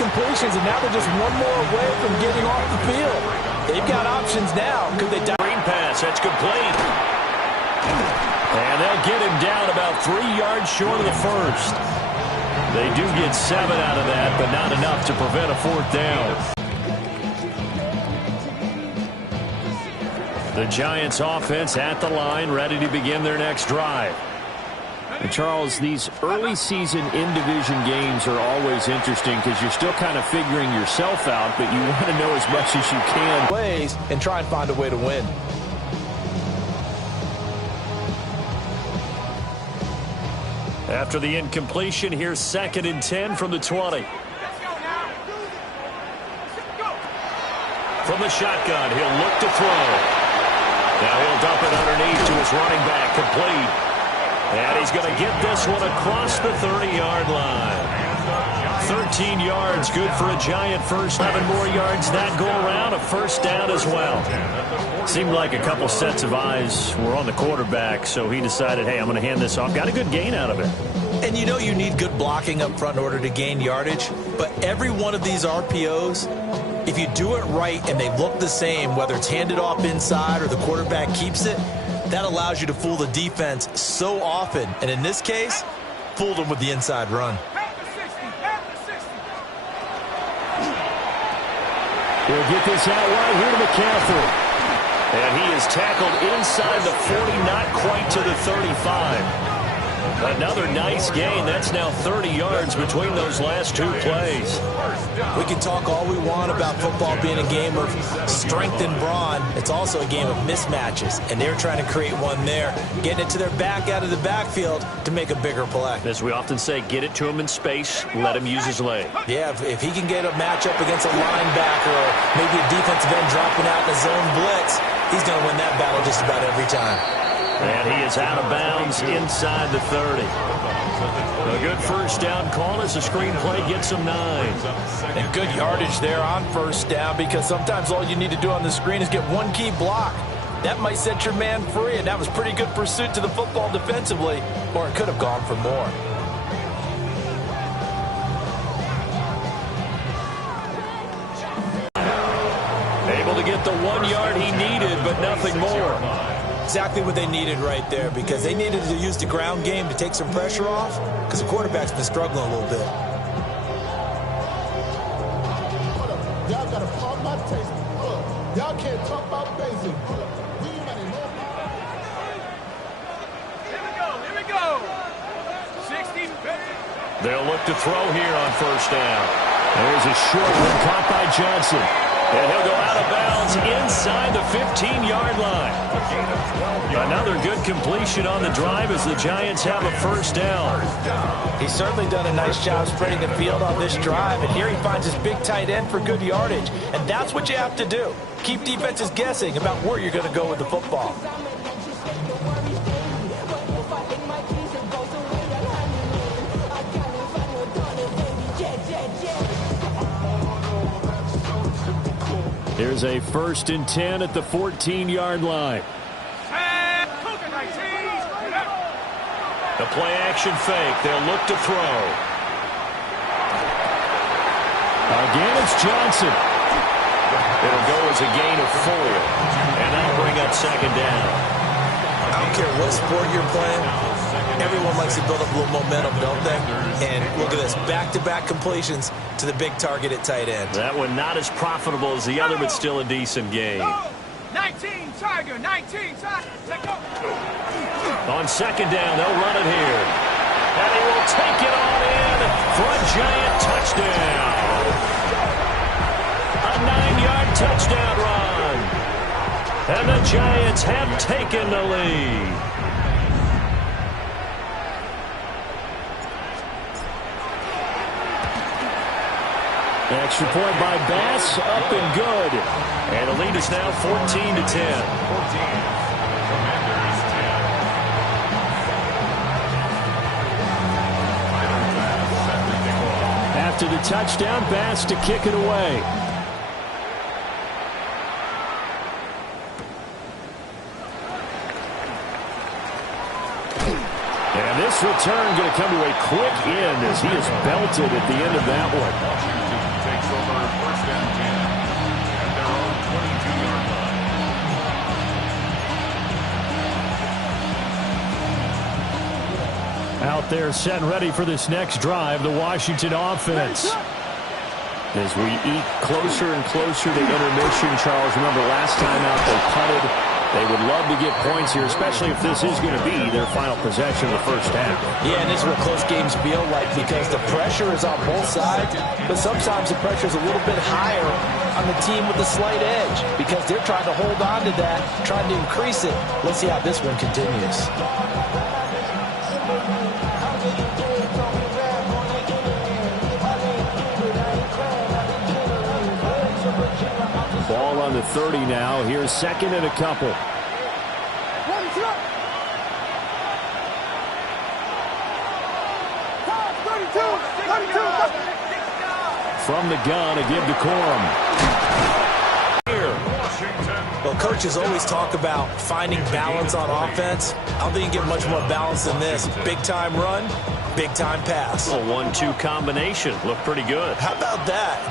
completions, and now they're just one more away from getting off the field. They've got options now. Could they Green pass, that's complete. And they'll get him down about 3 yards short of the first. They do get 7 out of that, but not enough to prevent a 4th down. The Giants offense at the line, ready to begin their next drive. And Charles, these early season in-division games are always interesting because you're still kind of figuring yourself out, but you want to know as much as you can. Ways and try and find a way to win. After the incompletion, here's 2nd and 10 from the 20. From the shotgun, he'll look to throw. Now he'll dump it underneath to his running back, complete. And he's going to get this one across the 30-yard line. 13 yards, good for a Giant first. 11 more yards that go around, a 1st down as well. Seemed like a couple sets of eyes were on the quarterback, so he decided, hey, I'm going to hand this off. Got a good gain out of it. And you know you need good blocking up front in order to gain yardage, but every one of these RPOs, if you do it right and they look the same, whether it's handed off inside or the quarterback keeps it, that allows you to fool the defense so often. And in this case, fooled them with the inside run. He'll get this out right here to McCaffrey. And he is tackled inside the 40, not quite to the 35. Another nice gain. That's now 30 yards between those last 2 plays. We can talk all we want about football being a game of strength and brawn. It's also a game of mismatches, and they're trying to create one there, getting it to their back out of the backfield to make a bigger play. As we often say, get it to him in space, let him use his leg. Yeah, if he can get a matchup against a linebacker or maybe a defensive end dropping out in a zone blitz, he's going to win that battle just about every time. And he is out of bounds inside the 30. A good 1st down call as the screenplay gets him 9. And good yardage there on 1st down, because sometimes all you need to do on the screen is get one key block. That might set your man free, and that was pretty good pursuit to the football defensively, or it could have gone for more. Able to get the 1 yard he needed, but nothing more. Exactly what they needed right there, because they needed to use the ground game to take some pressure off, because the quarterback's been struggling a little bit. Y'all got to pump my taste. Y'all can't talk about basic. Here we go. 60. They'll look to throw here on 1st down. There's a short one caught by Johnson. And he'll go out of bounds inside the 15-yard line. Another good completion on the drive as the Giants have a 1st down. He's certainly done a nice job spreading the field on this drive, and here he finds his big tight end for good yardage. And that's what you have to do. Keep defenses guessing about where you're going to go with the football. Here's a 1st and 10 at the 14-yard line. The play action fake. They'll look to throw. Again, it's Johnson. It'll go as a gain of 4. And that'll bring up 2nd down. I don't care what sport you're playing. Everyone likes to build up a little momentum, don't they? And look at this, back-to-back completions to the big target at tight end. That one not as profitable as the other, but still a decent game. 19 Tiger, 19 Tiger. Let go. On 2nd down, they'll run it here. And he will take it on in for a Giant touchdown. A 9-yard touchdown run. And the Giants have taken the lead. Extra point by Bass, up and good. And the lead is now 14-10. After the touchdown, Bass to kick it away. And this return going to come to a quick end as he is belted at the end of that one. there set and ready for this next drive, the Washington offense. As we eat closer and closer to intermission, Charles, remember last time out they punted. They would love to get points here, especially if this is going to be their final possession of the first half. Yeah, and this is what close games feel like because the pressure is on both sides, but sometimes the pressure is a little bit higher on the team with the slight edge because they're trying to hold on to that, trying to increase it. Let's see how this one continues. Ball on the 30 now. Here's second and a couple. From the gun, a give to Corum. Well, coaches always talk about finding balance on offense. I don't think you get much more balance than this. Big-time run, big-time pass. A 1-2 combination. Looked pretty good. How about that?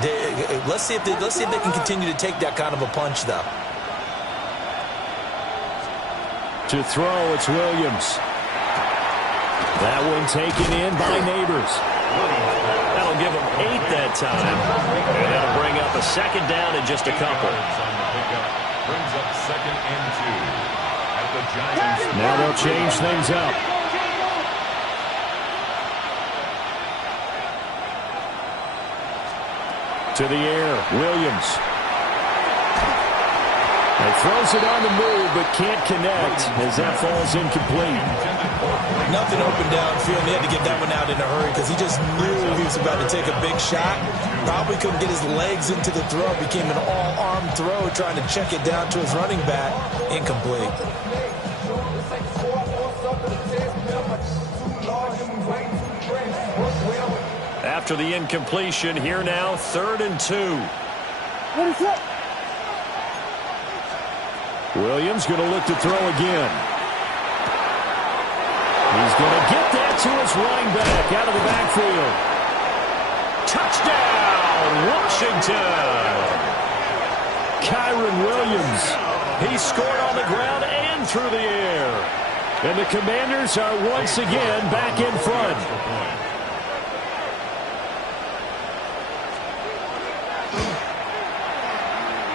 Let's see if they can continue to take that kind of a punch, though. To throw, it's Williams. That one taken in by Neighbors. That'll give them 8 that time. And that'll bring up a second down in just a couple. Brings up second and 2 at the Giants. Now they'll change things up. To the air, Williams. He throws it on the move, but can't connect as that falls incomplete. Nothing open downfield. He had to get that one out in a hurry because he just knew he was about to take a big shot. Probably couldn't get his legs into the throw. Became an all-arm throw, trying to check it down to his running back. Incomplete. After the incompletion, here now, 3rd and 2. Williams going to look to throw again. He's going to get that to his running back out of the backfield. Touchdown, Washington! Kyron Williams. He scored on the ground and through the air. And the Commanders are once again back in front.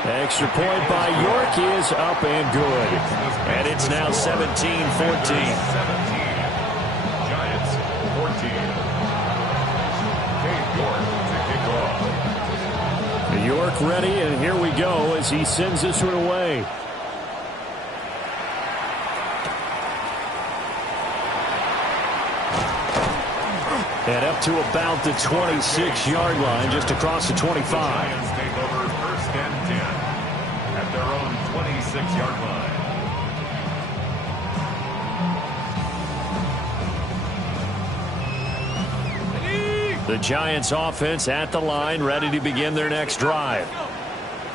Extra point by York is up and good. And it's now 17-14. Giants 14. York ready, and here we go as he sends this one away. And up to about the 26-yard line, just across the 25. Giants take over 1st and 10 at their own 26-yard line. The Giants offense at the line, ready to begin their next drive.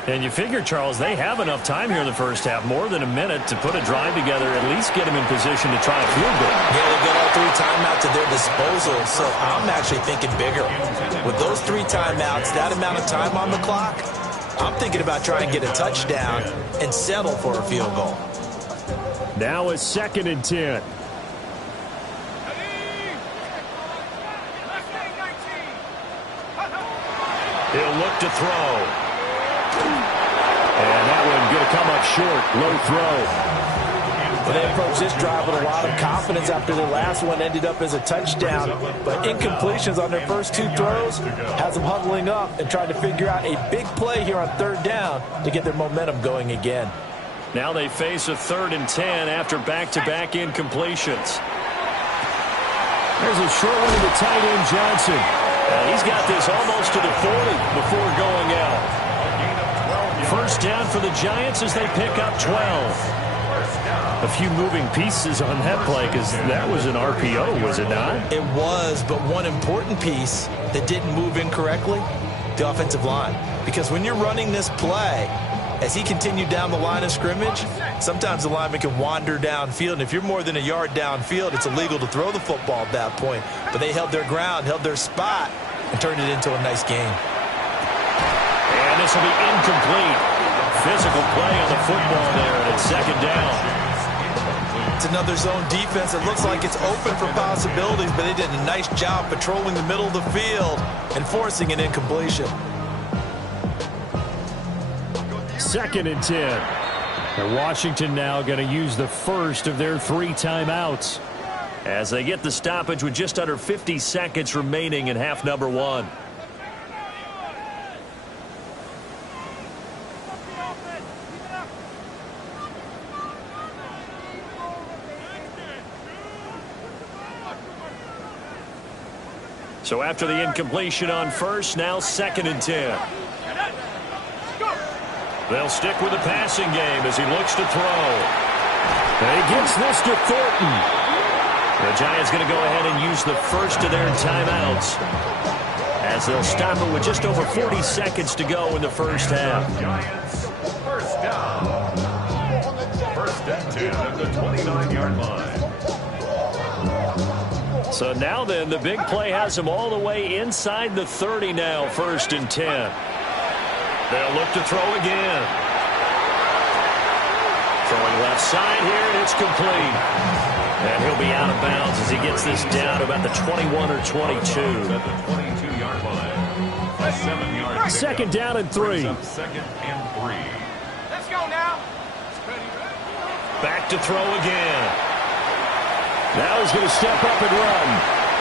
And you figure, Charles, they have enough time here in the first half, more than a minute, to put a drive together, at least get them in position to try a field goal. Yeah, they've got all 3 timeouts at their disposal, so I'm actually thinking bigger. With those 3 timeouts, that amount of time on the clock, I'm thinking about trying to get a touchdown and settle for a field goal. Now it's 2nd and 10. He'll look to throw. And that one going to come up short. Low throw. Well, they approached this drive with a lot of confidence after their last one ended up as a touchdown. But incompletions on their first 2 throws has them huddling up and trying to figure out a big play here on 3rd down to get their momentum going again. Now they face a 3rd and 10 after back-to-back incompletions. There's a short one to the tight end, Johnson. He's got this almost to the 40 before going out. First down for the Giants as they pick up 12. A few moving pieces on that play because that was an RPO, was it not? It was, but one important piece that didn't move incorrectly, the offensive line. Because when you're running this play, as he continued down the line of scrimmage, sometimes the lineman can wander downfield. And if you're more than a yard downfield, it's illegal to throw the football at that point. But they held their ground, held their spot, and turned it into a nice game. And this will be incomplete. Physical play on the football there, and it's 2nd down. It's another zone defense. It looks like it's open for possibilities, but they did a nice job patrolling the middle of the field and forcing an incompletion. 2nd and 10. And Washington now going to use the first of their 3 timeouts as they get the stoppage with just under 50 seconds remaining in half number 1. So after the incompletion on first, now 2nd and 10. They'll stick with the passing game as he looks to throw. And he gets this to Thornton. The Giants going to go ahead and use the first of their timeouts as they'll stop it with just over 40 seconds to go in the first half. Giants, first down. 1st and 10 at the 29-yard line. So now then, the big play has them all the way inside the 30 now, 1st and 10. They'll look to throw again. Throwing left side here, and it's complete. And he'll be out of bounds as he gets this down to about the 21 or 22. At the 22-yard line. A 7-yard 2nd down and 3. 2nd and 3. Let's go now. Back to throw again. Now he's going to step up and run.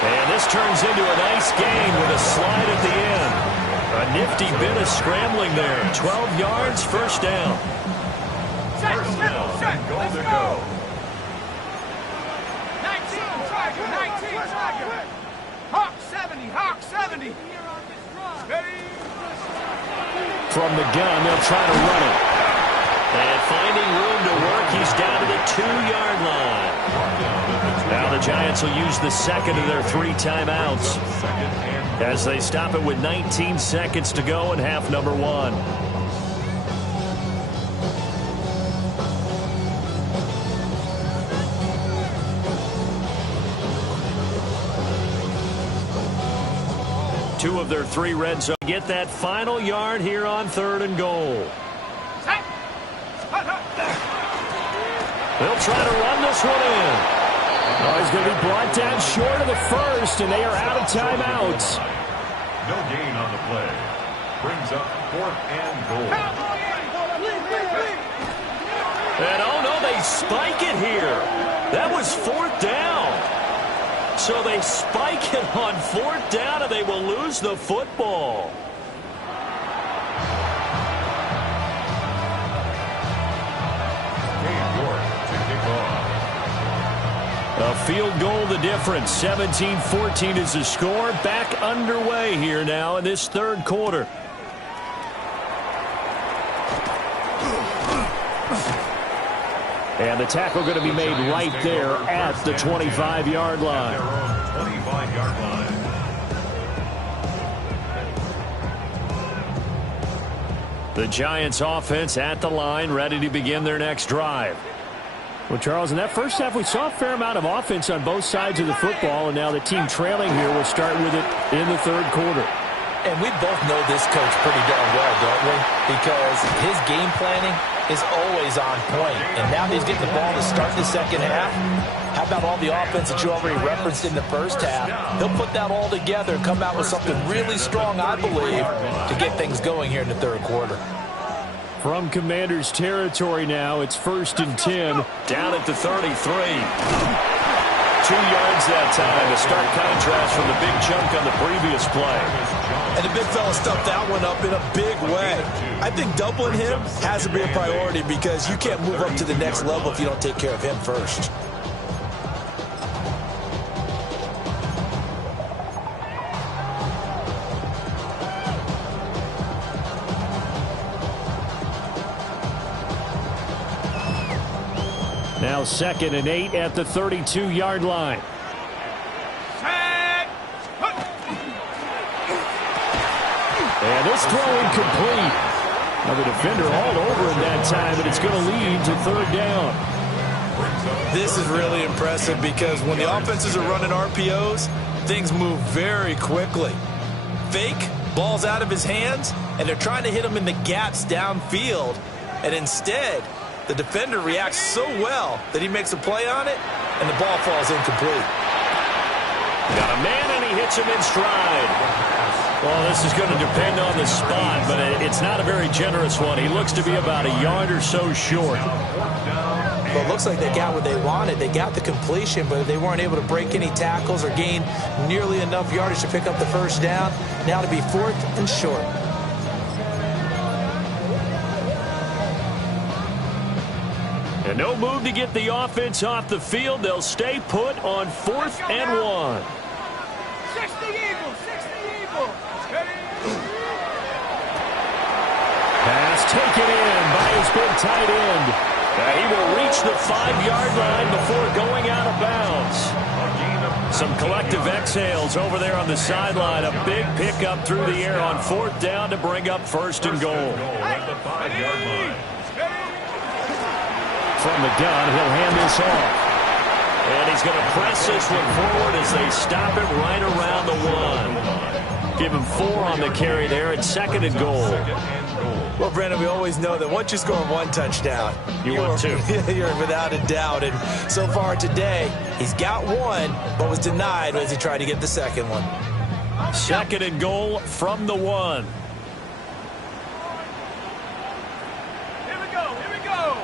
And this turns into a nice gain with a slide at the end. A nifty bit of scrambling there. 12 yards, 1st down. First down and goal to go. 19 Tiger, 19 Tiger. Hawk 70, Hawk 70. Steady. From the gun, they'll try to run it. And finding room to work, he's down to the 2-yard line. Now the Giants will use the 2nd of their 3 timeouts as they stop it with 19 seconds to go in half number 1. Two of their 3 red zone. Get that final yard here on 3rd and goal. They'll try to run this one in. Oh, he's going to be brought down short of the first, and they are out of timeouts. No gain on the play. Brings up 4th and goal. And oh no, they spike it here. That was 4th down. So they spike it on 4th down, and they will lose the football. A field goal the difference. 17-14 is the score. Back underway here now in this 3rd quarter. And the tackle going to be made right there at the 25-yard line. Their own 25-yard line. The Giants offense at the line, ready to begin their next drive. Well, Charles, in that first half, we saw a fair amount of offense on both sides of the football, and now the team trailing here will start with it in the 3rd quarter. And we both know this coach pretty darn well, don't we? Because his game planning is always on point. And now he's getting the ball to start the 2nd half. How about all the offense that you already referenced in the first half? He'll put that all together and come out with something really strong, I believe, to get things going here in the 3rd quarter. From Commanders territory now, it's 1st and 10. Down at the 33. 2 yards that time. A stark contrast from the big chunk on the previous play. And the big fella stuffed that one up in a big way. I think doubling him has to be a priority because you can't move up to the next level if you don't take care of him first. Now 2nd and 8 at the 32-yard line. And this throw incomplete. Now the defender all over him that time, but it's going to lead to 3rd down. This is really impressive because when the offenses are running RPOs, things move very quickly. Fake, ball's out of his hands, and they're trying to hit him in the gaps downfield. And instead, The defender reacts so well that he makes a play on it, and the ball falls incomplete. Got a man, and he hits him in stride. Well, this is going to depend on the spot, but it's not a very generous one. He looks to be about a yard or so short. Well, it looks like they got what they wanted. They got the completion, but they weren't able to break any tackles or gain nearly enough yardage to pick up the first down. Now to be 4th and short. And no move to get the offense off the field. They'll stay put on 4th and 1. 60 Eagles, 60 Eagles. Pass taken in by his big tight end. He will reach the 5-yard line before going out of bounds. Some collective exhales over there on the sideline. A big pickup through the air on 4th down to bring up 1st and goal. At the 5-yard line. From the gun, he'll hand this off. And he's going to press this one forward as they stop it right around the 1. Give him 4 on the carry there at 2nd and goal. Well, Brandon, we always know that once you score 1 touchdown, you want 2. You're without a doubt. And so far today, he's got 1, but was denied as he tried to get the 2nd one. 2nd and goal from the 1. Here we go, here we go.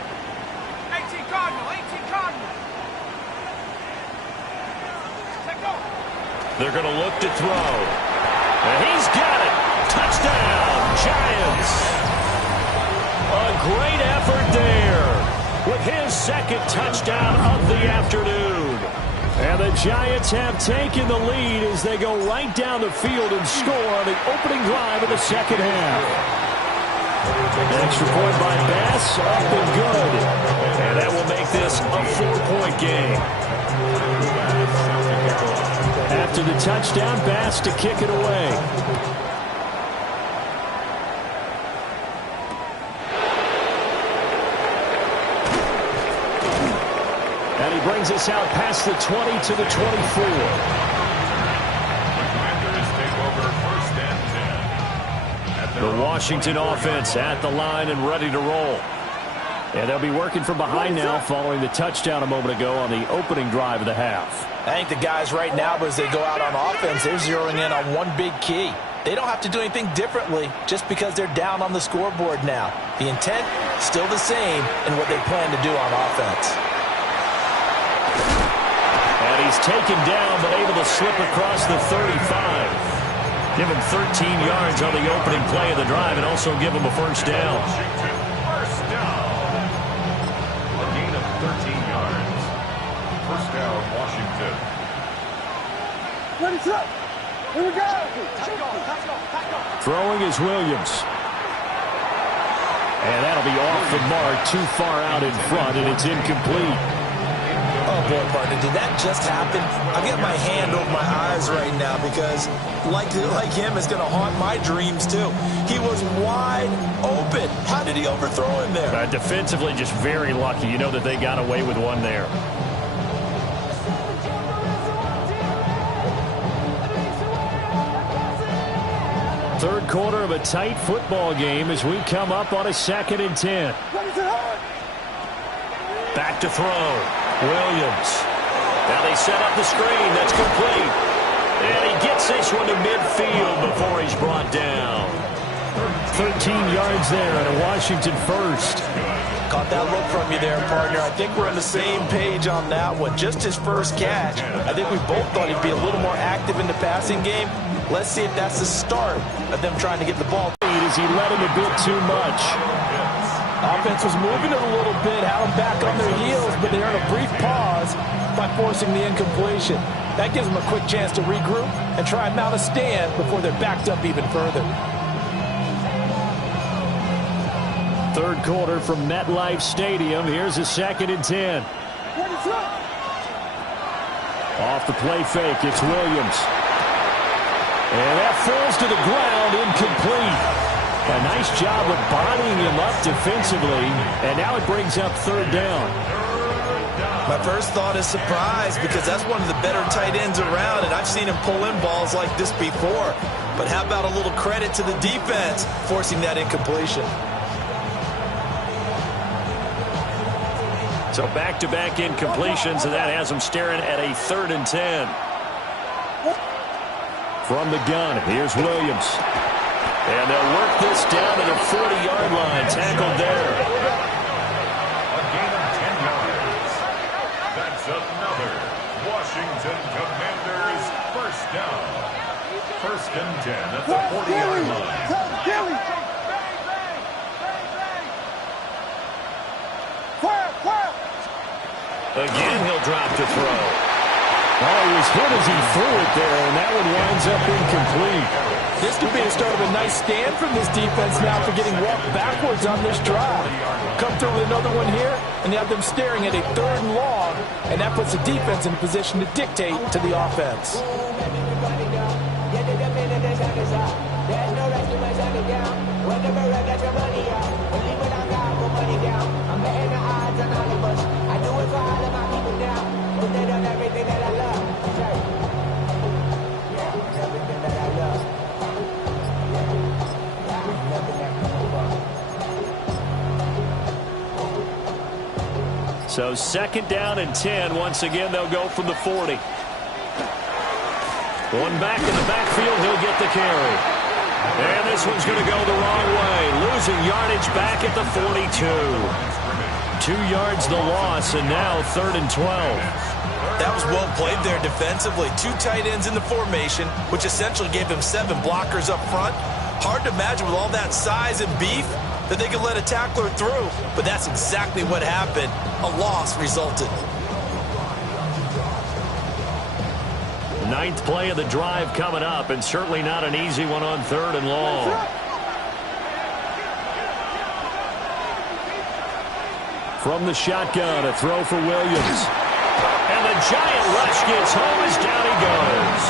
18 Cardinal, 18 Cardinal. Let go. They're going to look to throw. And he's got it. Touchdown, Giants. A great effort there with his 2nd touchdown of the afternoon. And the Giants have taken the lead as they go right down the field and score on the opening drive of the 2nd half. An extra point by Bass, up and good. And that will make this a 4-point game. After the touchdown, Bass to kick it away. And he brings us out past the 20 to the 24. The Commanders take over 1st and 10. The Washington offense at the line and ready to roll. And they'll be working from behind now following the touchdown a moment ago on the opening drive of the half. I think the guys right now, as they go out on offense, they're zeroing in on one big key. They don't have to do anything differently just because they're down on the scoreboard now. The intent, still the same in what they plan to do on offense. And he's taken down but able to slip across the 35. Give him 13 yards on the opening play of the drive and also give him a 1st down. First down. A gain of 13 yards. 1st down, Washington. Ready, set. Here we go. Throwing is Williams. And that'll be off the mark, too far out in front, and it's incomplete. Oh, boy, partner, did that just happen? I've got my hand over my eyes right now because, like him, it's going to haunt my dreams, too. He was wide open. How did he overthrow him there? Defensively, just very lucky. You know that they got away with one there. Third quarter of a tight football game as we come up on a 2nd and 10. Back to throw. Williams. Now they set up the screen. That's complete. And he gets this one to midfield before he's brought down. 13 yards there and a Washington 1st. Caught that look from you there, partner. I think we're on the same page on that one. Just his first catch. I think we both thought he'd be a little more active in the passing game. Let's see if that's the start of them trying to get the ball. As he led him a bit too much. Offense was moving it a little bit, had them back on their heels, but they earned a brief pause by forcing the incompletion. That gives them a quick chance to regroup and try and mount a stand before they're backed up even further. Third quarter from MetLife Stadium. Here's a 2nd and 10. Off the play fake, it's Williams. And that falls to the ground, incomplete. A nice job of bodying him up defensively, and now it brings up 3rd down. My first thought is surprise because that's one of the better tight ends around, and I've seen him pull in balls like this before. But how about a little credit to the defense forcing that incompletion? So back-to-back incompletions, and that has them staring at a 3rd and 10. From the gun, here's Williams. And they'll work this down to the 40-yard line. Tackled there. A gain of 10 yards. That's another Washington Commanders first down. 1st and 10 at the 40-yard line. Again, he'll drop to throw. Oh, he was hit as he threw it there, and that one winds up incomplete. This could be the start of a nice stand from this defense now for getting walked backwards on this drive. Come through with another one here, and you have them staring at a 3rd and long, and that puts the defense in a position to dictate to the offense. So 2nd down and 10. Once again, they'll go from the 40. One back in the backfield, he'll get the carry. And this one's going to go the wrong way. Losing yardage back at the 42. 2 yards the loss, and now 3rd and 12. That was well played there defensively. 2 tight ends in the formation, which essentially gave him 7 blockers up front. Hard to imagine with all that size and beef that they could let a tackler through, but that's exactly what happened. A loss resulted. 9th play of the drive coming up, and certainly not an easy one on 3rd and long. From the shotgun, a throw for Williams. And the giant rush gets home as down he goes.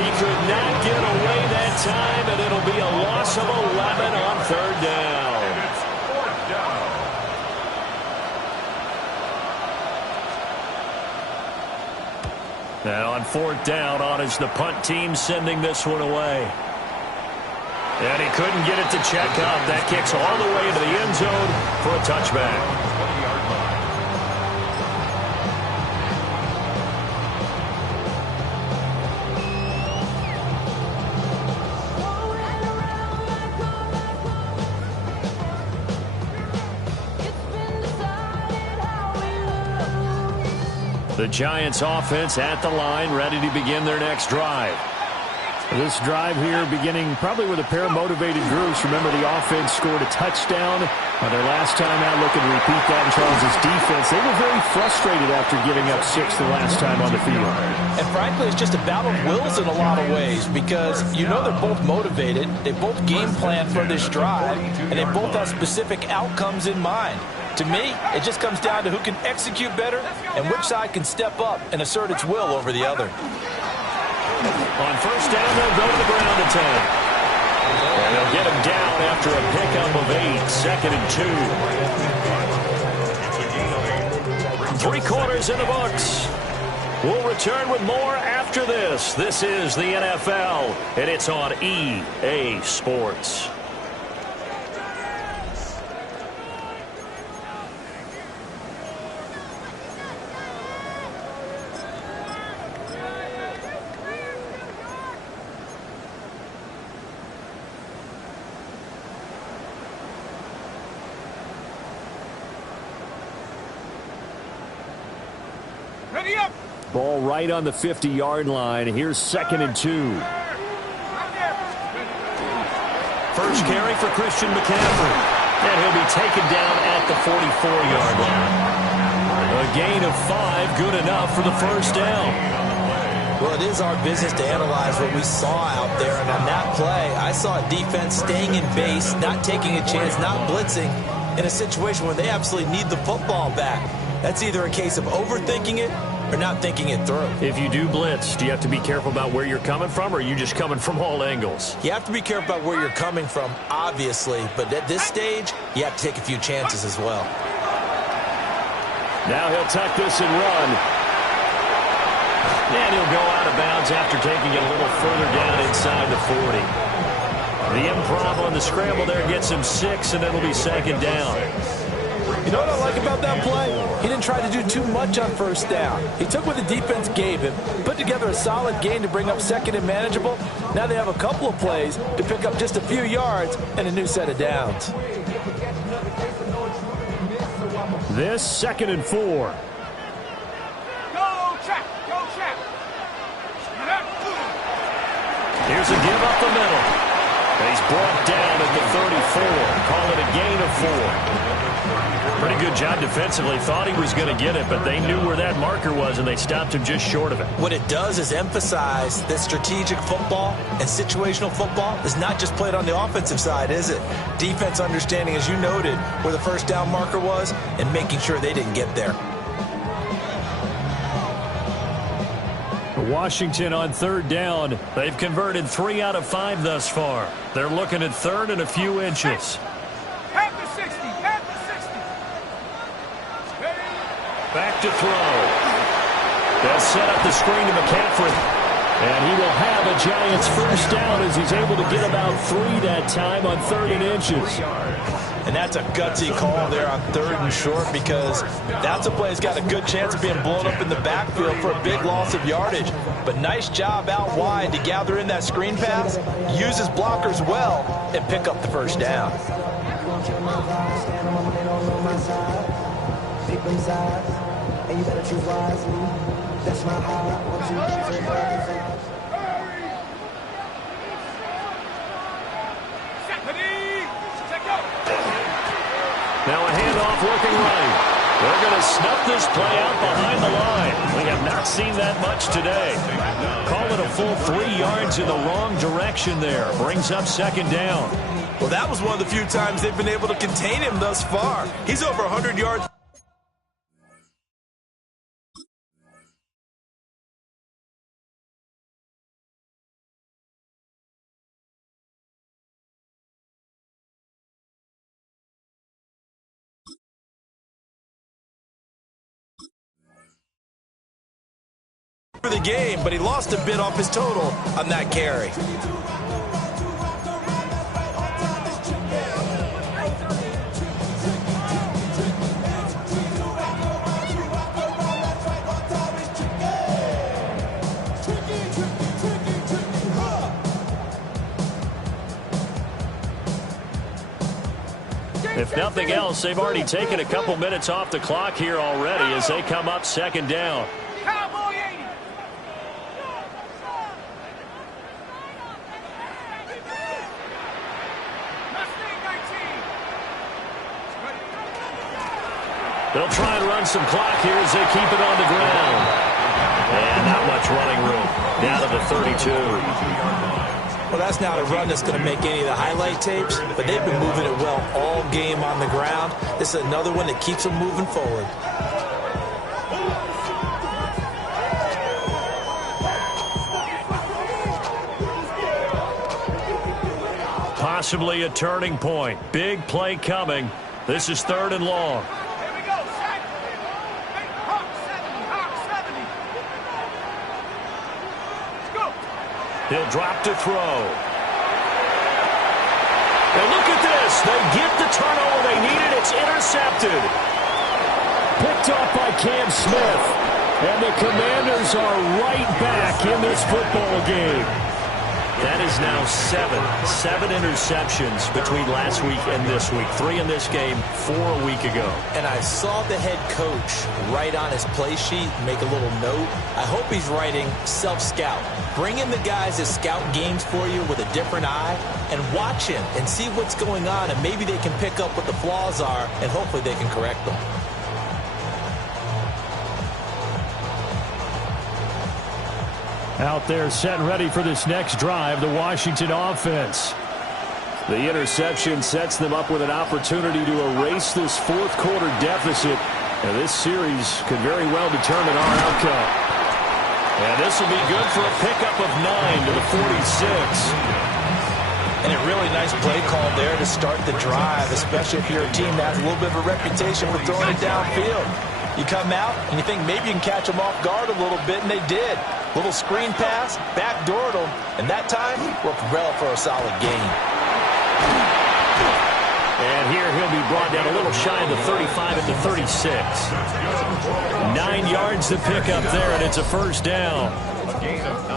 He could not get away that time, and it'll be a loss of 11 on 3rd down. And it's 4th down. Now on 4th down, on is the punt team sending this one away. And he couldn't get it to check up. That kicks all the way into the end zone for a touchback. 20-yard line. The Giants offense at the line, ready to begin their next drive. This drive here beginning probably with a pair of motivated groups. Remember, the offense scored a touchdown on their last time out. Looking to repeat that in Charles' defense. They were very frustrated after giving up 6 the last time on the field. And frankly, it's just a battle of wills in a lot of ways because you know they're both motivated. They both game plan for this drive, and they both have specific outcomes in mind. To me, it just comes down to who can execute better and which side can step up and assert its will over the other. On 1st down, they'll go to the ground attack. And they'll get him down after a pickup of 8, 2nd and 2. 3 quarters in the books. We'll return with more after this. This is the NFL, and it's on EA Sports. Ready up. Ball right on the 50-yard line. Here's 2nd and 2. First carry for Christian McCaffrey. And he'll be taken down at the 44-yard line. A gain of 5, good enough for the 1st down. Well, it is our business to analyze what we saw out there, and on that play, I saw a defense staying in base, not taking a chance, not blitzing, in a situation where they absolutely need the football back. That's either a case of overthinking it or not thinking it through. If you do blitz, do you have to be careful about where you're coming from, or are you just coming from all angles? You have to be careful about where you're coming from, obviously, but at this stage, you have to take a few chances as well. Now he'll tuck this and run. And he'll go out of bounds after taking it a little further down inside the 40. The improv on the scramble there gets him 6, and it'll be 2nd down. You know what I like about that play? He didn't try to do too much on first down. He took what the defense gave him, put together a solid gain to bring up second and manageable. Now they have a couple of plays to pick up just a few yards and a new set of downs. This 2nd and 4. Go, Chap. Go, Chap. Here's a give up the middle. And he's brought down at the 34. Call it a gain of 4. Pretty good job defensively. Thought he was going to get it, but they knew where that marker was, and they stopped him just short of it. What it does is emphasize that strategic football and situational football is not just played on the offensive side, is it? Defense understanding, as you noted, where the first down marker was and making sure they didn't get there. Washington on 3rd down. They've converted 3 out of 5 thus far. They're looking at 3rd and a few inches. Half the 60. Half the 60. Back to throw. They'll set up the screen to McCaffrey. And he will have a Giants first down as he's able to get about 3 that time on 3rd and inches. And that's a gutsy call there on 3rd and short, because that's a play that's got a good chance of being blown up in the backfield for a big loss of yardage. But nice job out wide to gather in that screen pass, use his blockers well, and pick up the first down. Now a handoff looking right. They're going to snuff this play out behind the line. We have not seen that much today. Call it a full 3 yards in the wrong direction there. Brings up 2nd down. Well, that was one of the few times they've been able to contain him thus far. He's over 100 yards. For the game, but he lost a bit off his total on that carry. If nothing else, they've already taken a couple minutes off the clock here already as they come up 2nd down. Cowboy 80. They'll try and run some clock here as they keep it on the ground. And not much running room. Down to the 32. Well, that's not a run that's going to make any of the highlight tapes, but they've been moving it well all game on the ground. This is another one that keeps them moving forward. Possibly a turning point. Big play coming. This is 3rd and long. He'll drop to throw. And look at this. They get the turnover they needed. It's intercepted. Picked off by Cam Smith. And the Commanders are right back in this football game. That is now 7 interceptions between last week and this week. 3 in this game, 4 a week ago. And I saw the head coach write on his play sheet, make a little note. I hope he's writing self-scout. Bring in the guys that scout games for you with a different eye and watch him and see what's going on, and maybe they can pick up what the flaws are, and hopefully they can correct them. Out there set and ready for this next drive, the Washington offense. The interception sets them up with an opportunity to erase this 4th quarter deficit. And this series could very well determine our outcome. And this will be good for a pickup of 9 to the 46. And a really nice play call there to start the drive, especially if you're a team that has a little bit of a reputation for throwing it downfield. You come out and you think maybe you can catch them off guard a little bit, and they did. Little screen pass, backdoored them, and that time worked well for a solid gain. And here he'll be brought down a little shy of the 35 at the 36. 9 yards to pick up there, and it's a first down.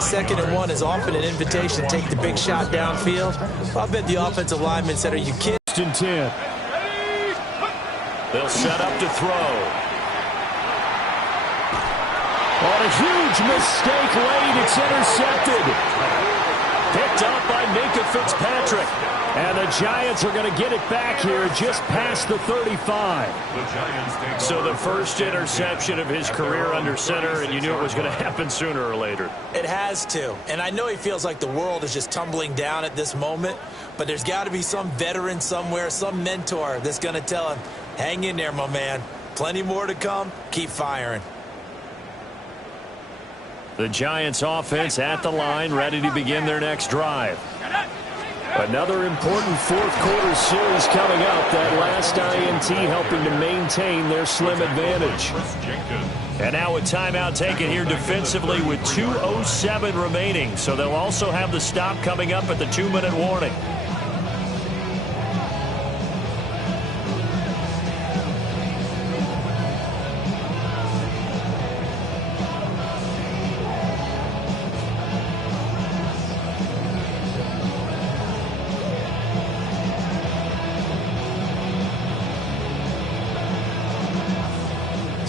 2nd and 1 is often an invitation to take the big shot downfield. I bet the offensive lineman said, are you kidding? 10. They'll set up to throw. On a huge mistake late, it's intercepted. Picked up by Minka Fitzpatrick. And the Giants are going to get it back here just past the 35. So the first interception of his career under center, and you knew it was going to happen sooner or later. It has to. And I know he feels like the world is just tumbling down at this moment, but there's got to be some veteran somewhere, some mentor that's going to tell him, hang in there, my man. Plenty more to come. Keep firing. The Giants offense at the line, ready to begin their next drive. Another important fourth quarter series coming up. That last INT helping to maintain their slim advantage. And now a timeout taken here defensively with 2:07 remaining. So they'll also have the stop coming up at the 2-minute warning.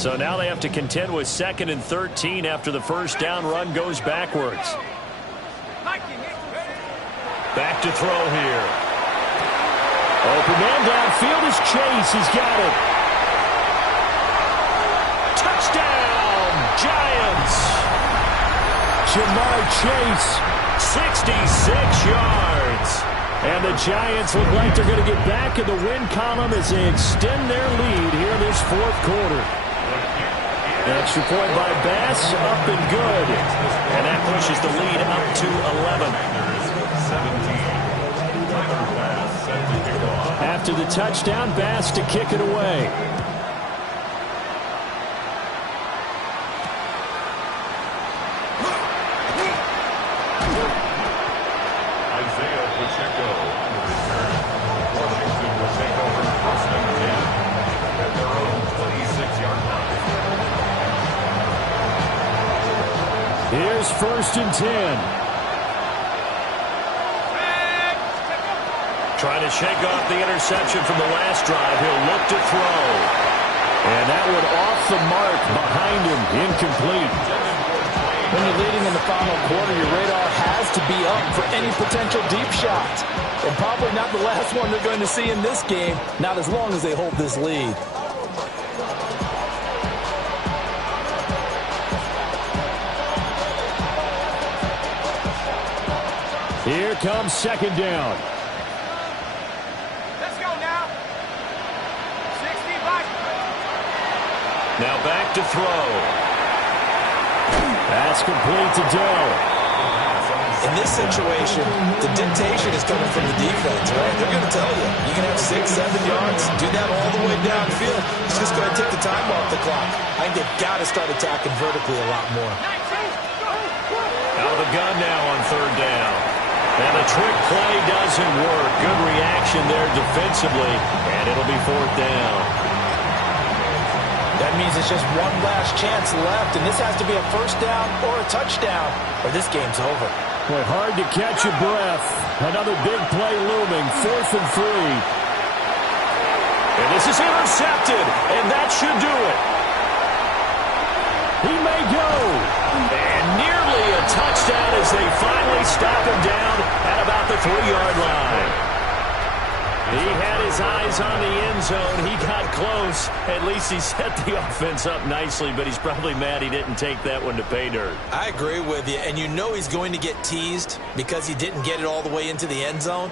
So now they have to contend with 2nd and 13 after the first down run goes backwards. Back to throw here. Open man downfield is Chase. He's got it. Touchdown, Giants. Jamar Chase. 66 yards. And the Giants look like they're going to get back in the win column as they extend their lead here in this fourth quarter. Extra point by Bass, up and good. And that pushes the lead up to 11. After the touchdown, Bass to kick it away. Isaiah Pacheco will return. Washington will take over 1st and 10 at their own 26-yard line. Here's 1st and 10. Trying to shake off the interception from the last drive. He'll look to throw. And that one off the mark behind him, incomplete. When you're leading in the final quarter, your radar has to be up for any potential deep shots. And probably not the last one they're going to see in this game, not as long as they hold this lead. Here comes 2nd down. Let's go now. 60 back. Now back to throw. That's complete to Dell. In this situation, the dictation is coming from the defense, right? They're going to tell you, you can have 6, 7 yards, do that all the way downfield. It's just going to take the time off the clock. I think they've got to start attacking vertically a lot more. Out of the gun now on 3rd down. And the trick play doesn't work. Good reaction there defensively, and it'll be 4th down. That means it's just one last chance left, and this has to be a first down or a touchdown, or this game's over. Boy, hard to catch your breath. Another big play looming, 4th and 3. And this is intercepted, and that should do it. He may go. And nearly a touchdown as they finally stop him down at about the 3-yard line. He had his eyes on the end zone. He got close. At least he set the offense up nicely, but he's probably mad he didn't take that one to pay dirt. I agree with you, and you know he's going to get teased because he didn't get it all the way into the end zone.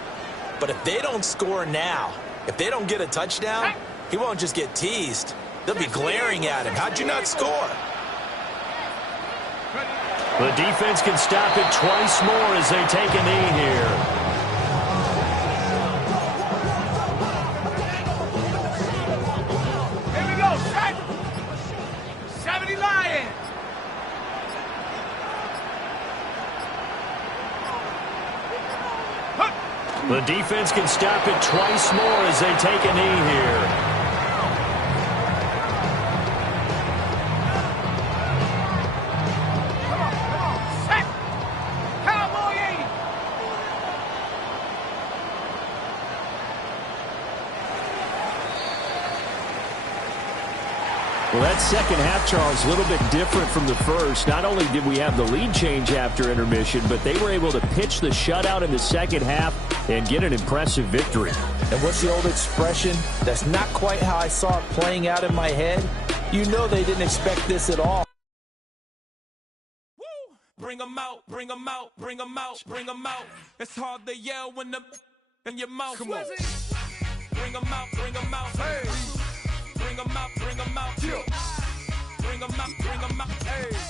But if they don't score now, if they don't get a touchdown, he won't just get teased. They'll be glaring at him. How'd you not score? The defense can stop it twice more as they take a knee here. Here we go, set. 70 Lions. The The defense can stop it twice more as they take a knee here. Well, that second half, Charles, a little bit different from the first. Not only did we have the lead change after intermission, but they were able to pitch the shutout in the second half and get an impressive victory. And what's the old expression? That's not quite how I saw it playing out in my head. You know they didn't expect this at all. Woo! Bring 'em out, bring 'em out, bring 'em out, bring 'em out. It's hard to yell when the in your mouth. Come on. Bring 'em out, bring 'em out. Hey. Bring 'em out, bring 'em out. Bring 'em out, bring 'em out. Hey.